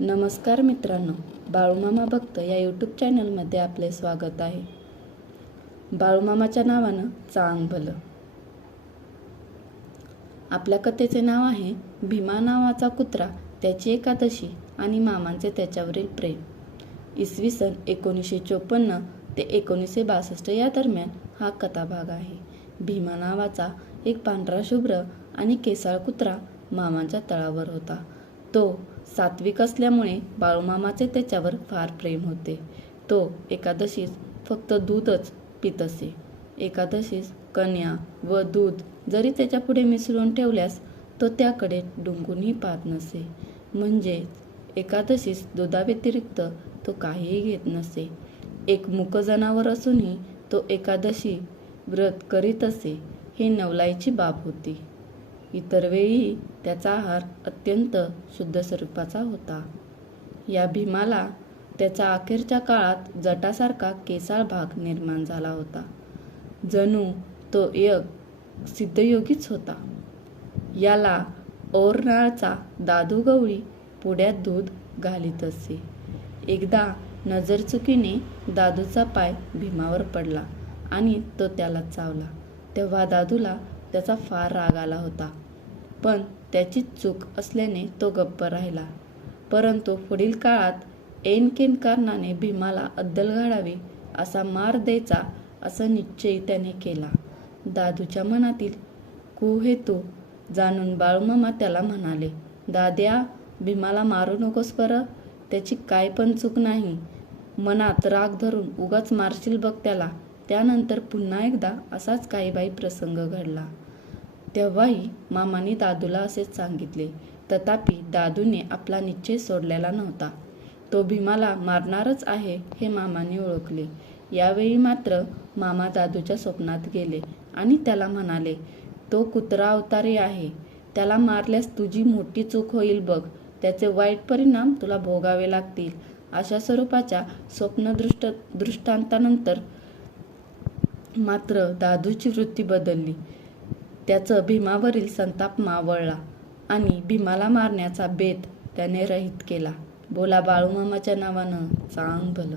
नमस्कार मित्रांनो, बाळूमामा भक्त या यूट्यूब चॅनलमध्ये आपले स्वागत आहे. बाळूमामाच्या नावानं चांग भलं. आपल्या कथेचे नाव आहे भीमा नावाचा कुत्रा, त्याची एकादशी आणि मामांचे त्याच्यावरील प्रेम. इसवी सन 1954 ते 1962 या दरम्यान हा कथाभाग आहे. भीमा नावाचा एक पांढरा शुभ्र आणि केसाळ कुत्रा मामांच्या तळावर होता. तो सात्विक असल्यामुळे बाळूमामाचे त्याच्यावर फार प्रेम होते. तो एकादशीस फक्त दूधच पित असे. एकादशीस कन्या व दूध जरी त्याच्या पुढे मिसळून ठेवल्यास तो त्याकडे डुंकूनही पाहत नसे. म्हणजेच एकादशीस दुधाव्यतिरिक्त तो काहीही घेत नसे. एक मूक जनावर असूनही तो एकादशी व्रत करीत असे, हे नवलाईची बाब होती. इतर वेळी त्याचा आहार अत्यंत शुद्ध स्वरूपाचा होता. या भीमाला त्याच्या अखेरच्या काळात जटासारखा केसाळ भाग निर्माण झाला होता. जणू तो एक सिद्धयोगीच होता. याला ओरनाळचा दादू गवळी पुड्यात दूध घालीत असे. एकदा नजरचुकीने दादूचा पाय भीमावर पडला आणि तो त्याला चावला. तेव्हा दादूला त्याचा फार राग आला होता, पण त्याचीच चूक असल्याने तो गप्प राहिला. परंतु पुढील काळात ऐनकेन कारणाने भीमाला अद्दल घालावी, असा मार द्यायचा असा निश्चय त्याने केला. दादूच्या मनातील कुहेतू जाणून बाळूमामा त्याला म्हणाले, दाद्या, भीमाला मारू नकोस बरं, त्याची काय पण चूक नाही. मनात राग धरून उगाच मारशील बघ त्याला. त्यानंतर पुन्हा एकदा असाच काही प्रसंग घडला. तेव्हाही मामाने दादूला असेच सांगितले. तथापि दादूने आपला निश्चय सोडलेला नव्हता. तो भीमाला मारणारच आहे हे मामाने ओळखले. यावेळी मात्र मामा दादूच्या स्वप्नात गेले आणि त्याला म्हणाले, तो कुत्रा अवतारी आहे. त्याला मारल्यास तुझी मोठी चूक होईल बघ. त्याचे वाईट परिणाम तुला भोगावे लागतील. अशा स्वरूपाच्या दृष्टांतानंतर मात्र दादूची वृत्ती बदलली. त्याचं भीमावरील संताप मावळला आणि भीमाला मारण्याचा बेत त्याने रहित केला. बोला बाळूमामाच्या नावानं चांग भलं.